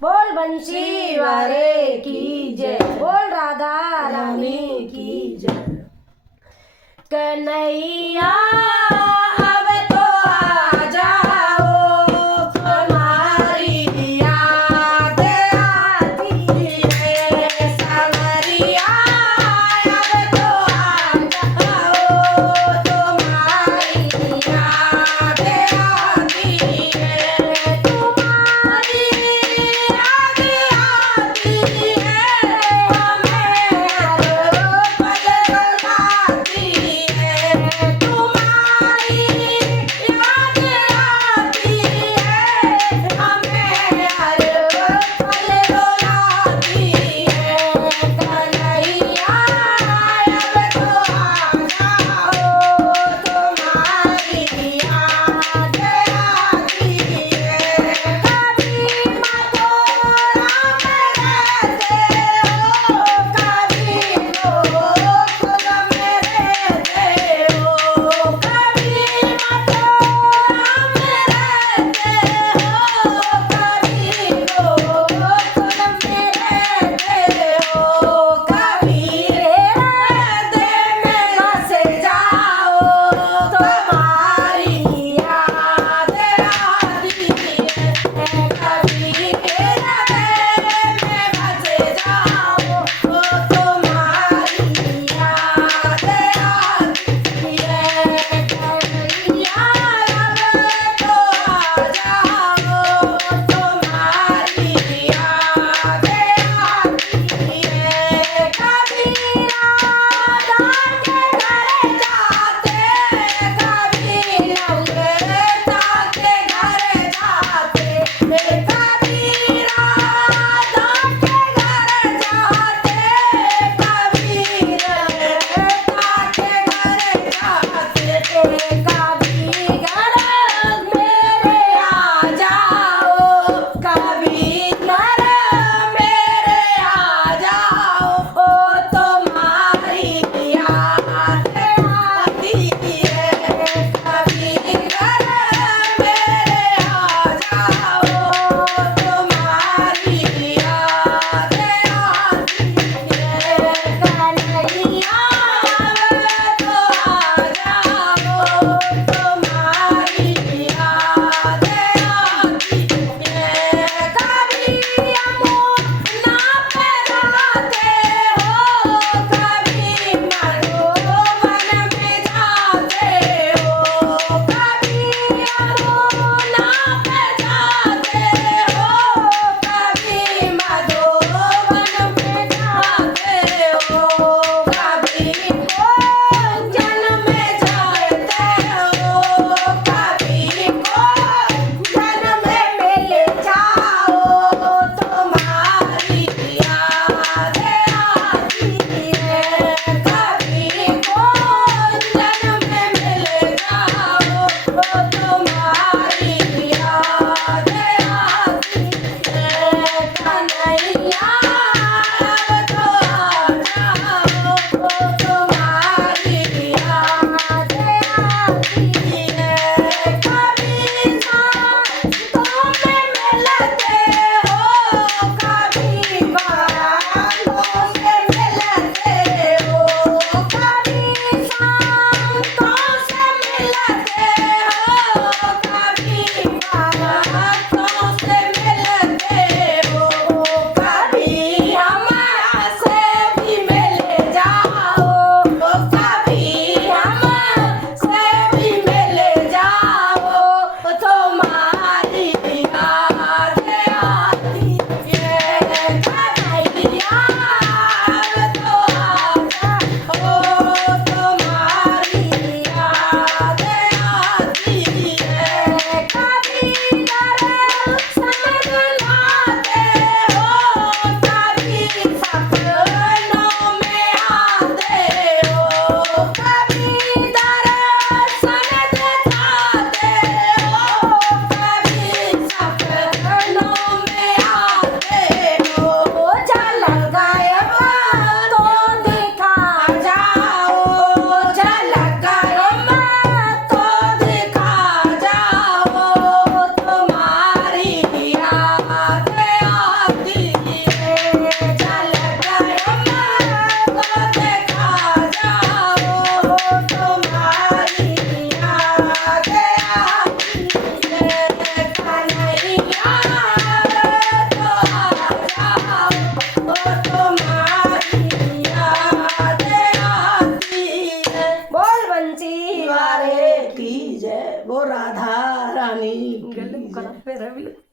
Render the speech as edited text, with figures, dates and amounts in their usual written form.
बोल बंशी वारे की जय, बोल राधा रानी की जय। कन्हैया अब तो आ जाओ, तुम्हारी याद आती है। सवरिया अब तो आ जाओ, तुम्हारी याद आती है। तुम्हारी याद आती है, हमें हर पल रुलाती है। तुम्हारी याद आती है, हमें हर पल रुलाती है। कन्हैया अब तो आ जाओ, तुम्हारी याद आती है। कभी मथुरा में रहते हो, कभी गोकुल में रहते हो। कभी मथुरा में रहते हो, कभी गोकुल में रहते हो। कभी हृदय में बस जाओ, तुम्हारी याद आती है। कभी हृदय में बस जाओ, तुम्हारी याद आती है। कन्हैया अब तो आ जाओ, तुम्हारी याद आती है। कभी राधा के घर जाते, कभी ललता के घर जाते। कभी राधा के घर जाते, कभी ललता के घर जाते। कभी घर मेरे आ जाओ, कभी घर मेरे आ जाओ, तुम्हारी याद आती है। कभी घर मेरे आ जाओ, तुम्हारी याद आती है। कन्हैया अब तो आ जाओ, तुम्हारी याद आती है। कभी यमुना पे जाते हो, कभी मधुवन में जाते हो। कभी यमुना पे जाते हो, कभी मधुवन में जाते हो। कभी कुंजन में जाते हो, कभी कुंजन में मिल जाओ, तुम्हारी याद आती है। कभी कुंजन में मिल जाओ, तुम्हारी याद आती है। कन्हैया अब तो आ जाओ, तुम्हारी याद आती है। कभी सांसों में मिलते हो, कभी बातों से मिलते हो। कभी सांसों से मिलते हो, कभी बातों से मिलते हो। कभी हमसे भी मिल जाओ, कभी हमसे भी मिल जाओ, तुम्हारी याद रविला